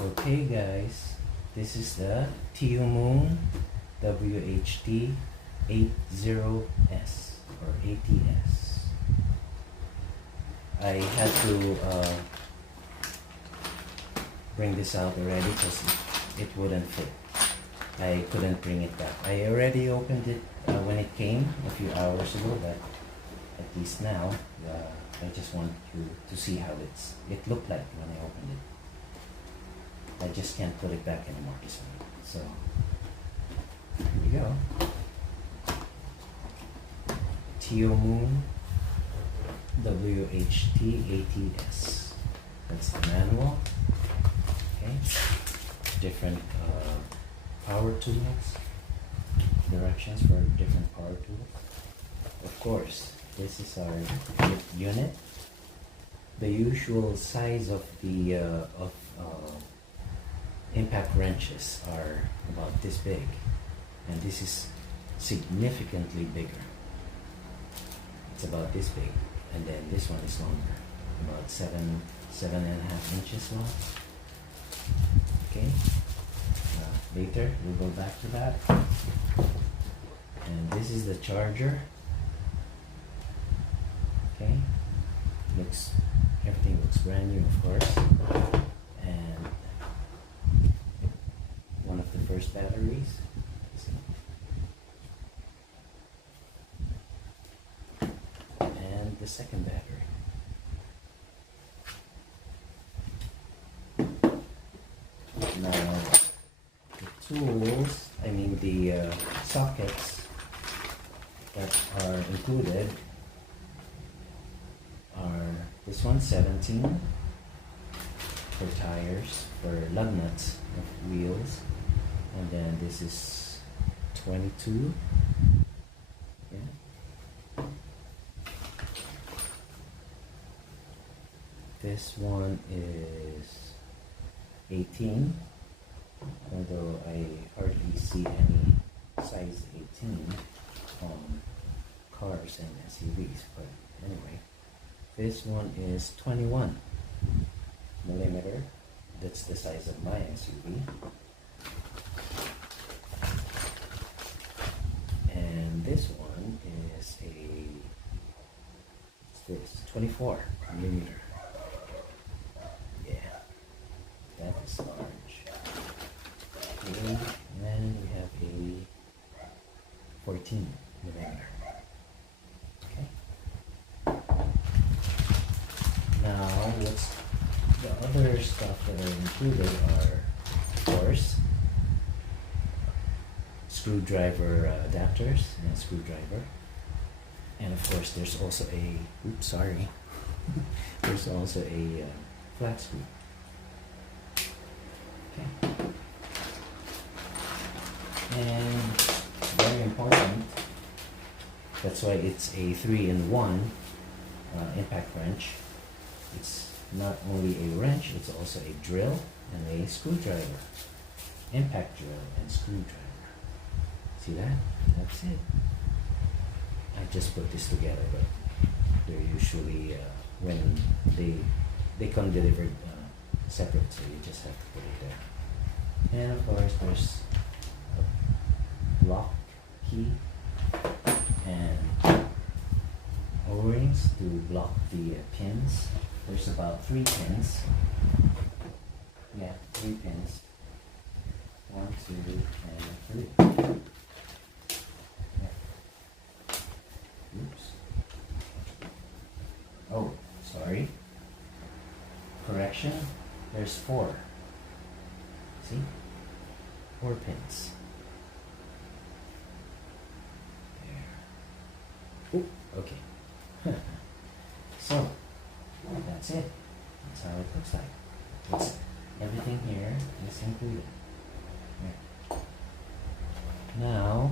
Okay guys, this is the COUNTERPART WHT80S or 80S. I had to bring this out already because it wouldn't fit. I couldn't bring it back. I already opened it when it came a few hours ago, but at least now I just want you to see how it looked like when I opened it. I just can't put it back anymore this one. So here we go. COUNTERPART WHT80S. That's the manual. Okay. Different power tools. Directions for different power tools. Of course, this is our unit. The usual size of the impact wrenches are about this big, and this is significantly bigger. It's about this big, and then this one is longer, about 7.5 inches long. Okay, later we'll go back to that. And this is the charger. Okay, everything looks brand new, of course. And one of the first batteries. And the second battery. Now, the tools, the sockets that are included are this one 17 for tires, for lug nuts of wheels, and then this is 22. Yeah. This one is 18, although I hardly see any size 18 on cars and SUVs, but anyway. This one is 21 millimeter. That's the size of my SUV. And this one is what's this? 24 millimeter. Yeah, that is large. Okay, and then we have a 14 millimeter. Okay. Now, what's the other stuff that are included are, of course, screwdriver adapters and screwdriver. And of course, there's also there's also a flat screw. Okay. And very important, that's why it's a 3-in-1 impact wrench. It's not only a wrench, it's also a drill and a screwdriver. Impact drill and screwdriver. See that? That's it. I just put this together, but they're usually, when they come delivered separate, so you just have to put it there. And of course, there's a lock key and O-rings to block the pins. There's about 3 pins. Yeah, 3 pins. 1, 2, and 3. Yeah. Oops. Oh, sorry. Correction. There's 4. See? 4 pins. There. Ooh, okay. So, that's it. That's how it looks like. Everything here is included. Yeah. Now,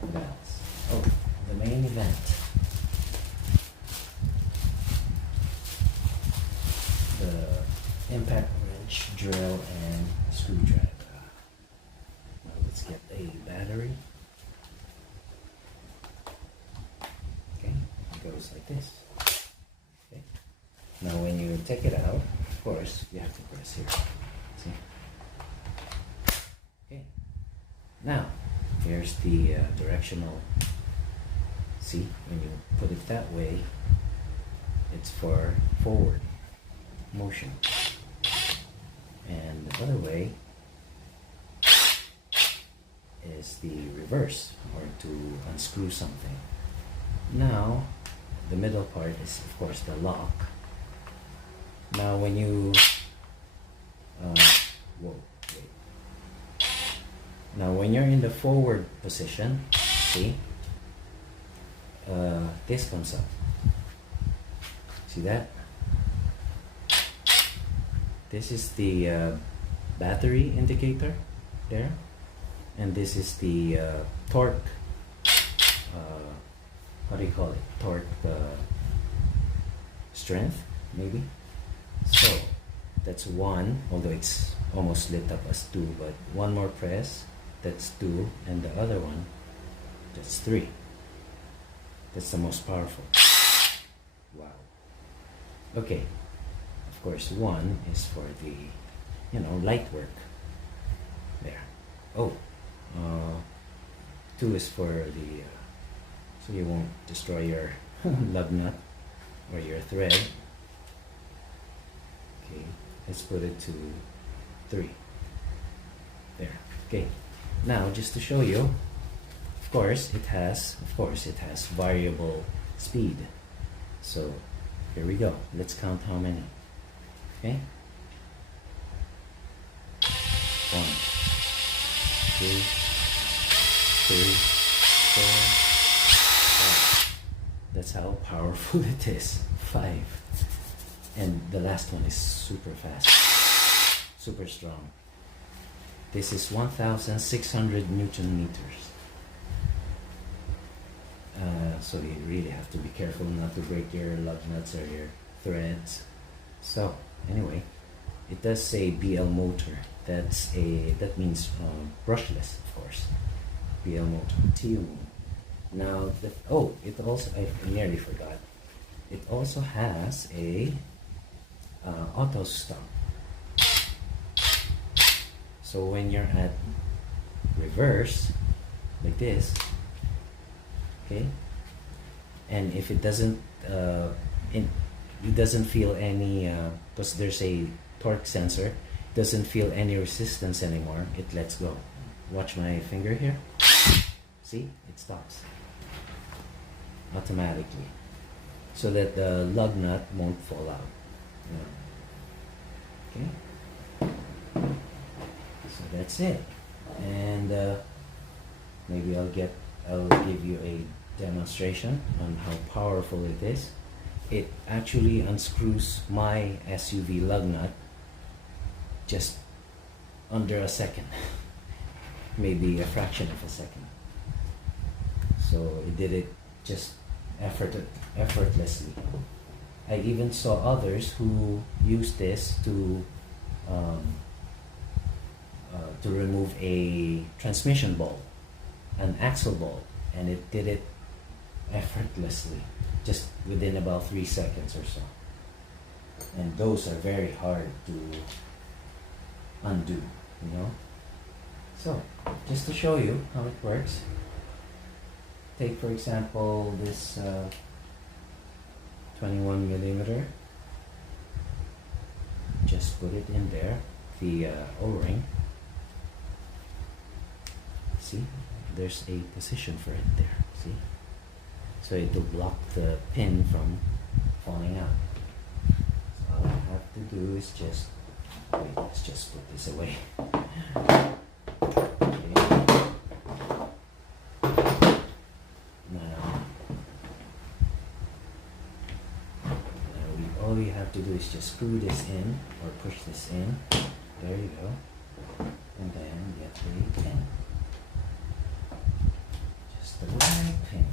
what else? Oh, the main event. The impact wrench, drill, and screwdriver. Now let's get a battery. Okay, it goes like this. Okay. Now when you take it out, of course, you have to press here. See? Okay. Now, here's the directional. See, when you put it that way, it's for forward motion. And the other way is the reverse, or to unscrew something. Now, the middle part is, of course, the lock. Now, when you Now, when you're in the forward position, see, this comes up. See that? This is the battery indicator there, and this is the torque. How do you call it? Torque strength, maybe. So that's one, although it's almost lit up as two, but one more press, that's two, and the other one, that's three. That's the most powerful. Wow. Okay. Of course, one is for the, light work. There. Oh. Two is for the, so you won't destroy your lug nut or your thread. Okay. Let's put it to 3. There. Okay. Now, just to show you, of course, it has variable speed. So, here we go. Let's count how many. Okay? 1, 2, 3, 4, 5. That's how powerful it is. 5. And the last one is super fast. Super strong. This is 1,600 Newton meters. So you really have to be careful not to break your lug nuts or your threads. So anyway, it does say BL motor. That means brushless, of course. BL motor. TU. Now it also, I nearly forgot. It also has a auto stop. So when you're at reverse, like this, okay, and if it doesn't feel any, because there's a torque sensor, doesn't feel any resistance anymore, it lets go. Watch my finger here. See, it stops automatically, so that the lug nut won't fall out. Okay. So that's it, and maybe I'll give you a demonstration on how powerful it is. It actually unscrews my SUV lug nut just under a second, maybe a fraction of a second. So it did it just effortlessly. I even saw others who used this to remove a transmission ball, an axle ball, and it did it effortlessly, just within about 3 seconds or so. And those are very hard to undo, So, just to show you how it works, take for example this 21 millimeter. Just put it in there, the O-ring. See, there's a position for it there, see? So it will block the pin from falling out. So all I have to do is just, wait, let's just put this away. Okay. Now, all you have to do is just screw this in, or push this in. There you go. And then get a pin. Just the right pin.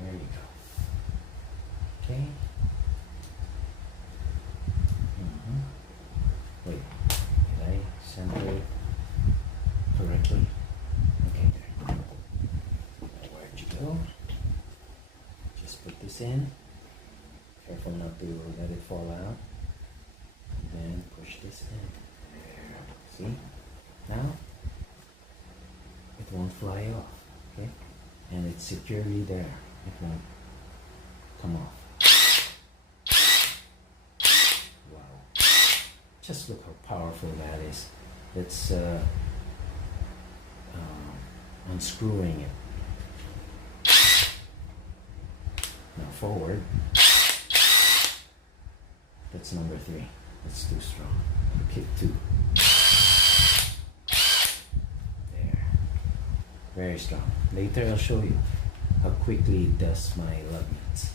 There you go. Okay. Wait, did I center it correctly? Okay, there. Where'd you go? Just put this in. Careful not to let it fall out. See? Now, it won't fly off, okay? And it's securely there. It won't come off. Wow. Just look how powerful that is. It's unscrewing it. Now forward. That's number 3. That's too strong. Kick 2. There. Very strong. Later I'll show you how quickly it does my lug nuts.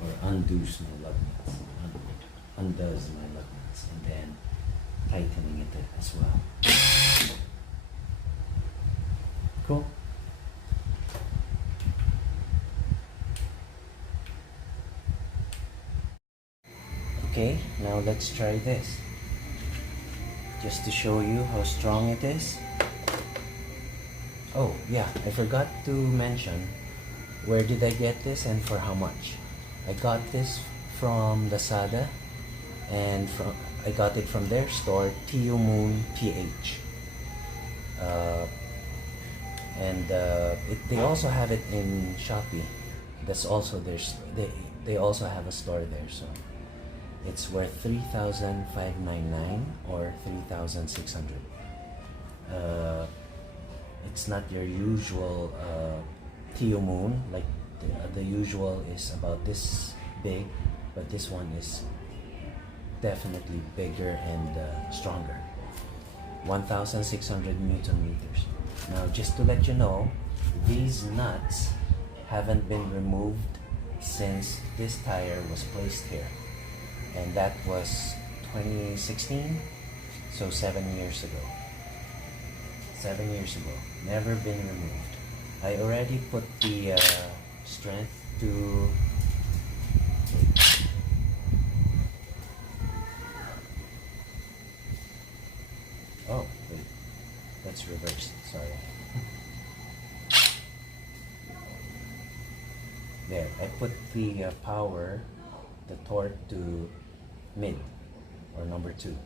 Or undoes my lug nuts. Undoes my lug nuts. And then tightening it as well. Cool. Okay, now let's try this. Just to show you how strong it is. Oh yeah, I forgot to mention where did I get this and for how much. I got this from Lazada, and I got it from their store, TUMOON.PH. They also have it in Shopee. That's also they also have a store there, so it's worth $3,599 or $3,600. It's not your usual TUMOON, like the usual is about this big, but this one is definitely bigger and stronger. 1,600 Newton meters. Now, just to let you know, these nuts haven't been removed since this tire was placed here, and that was 2016, so 7 years ago. 7 years ago, never been removed. I already put the strength to oh wait, that's reversed, sorry. There, I put the power, the torque to mid or number 2,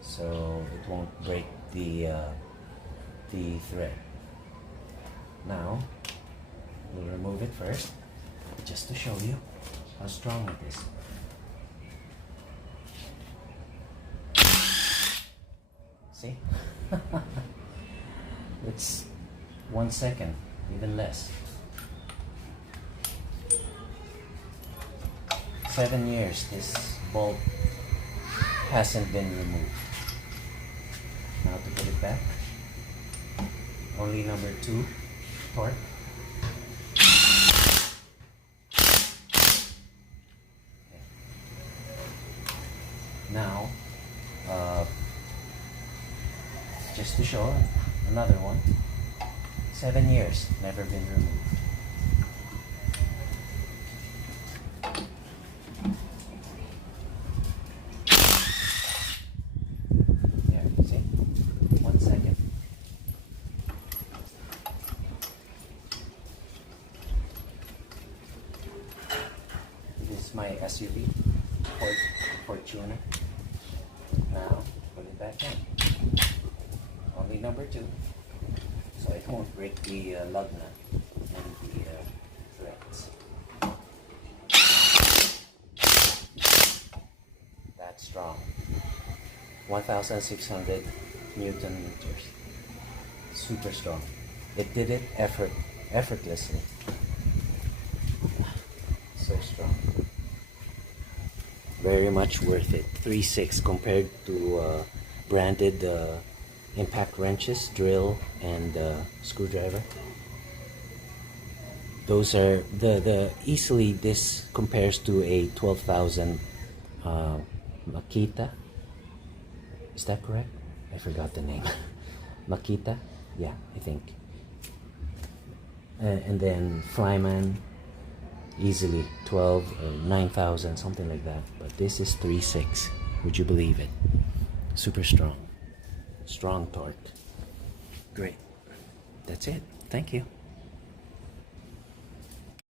so it won't break the thread. Now we'll remove it first, just to show you how strong it is. See? It's 1 second, even less. 7 years this bolt hasn't been removed. Now to put it back, only number 2 torque. Okay. Now, just to show another one, 7 years, never been removed. My SUV, Fortuner. Now, put it back in. Only number 2, so it won't break the lug nut and the threads. That's strong. 1,600 Newton meters. Super strong. It did it effortlessly. So strong. Very much worth it. 3.6 compared to branded impact wrenches, drill, and screwdriver. Those are easily, this compares to a 12,000 Makita. Is that correct? I forgot the name. Makita? Yeah, I think. And then Flyman, easily 12 or 9,000, something like that. But this is 3.6. Would you believe it? Super strong. Strong torque. Great. That's it. Thank you.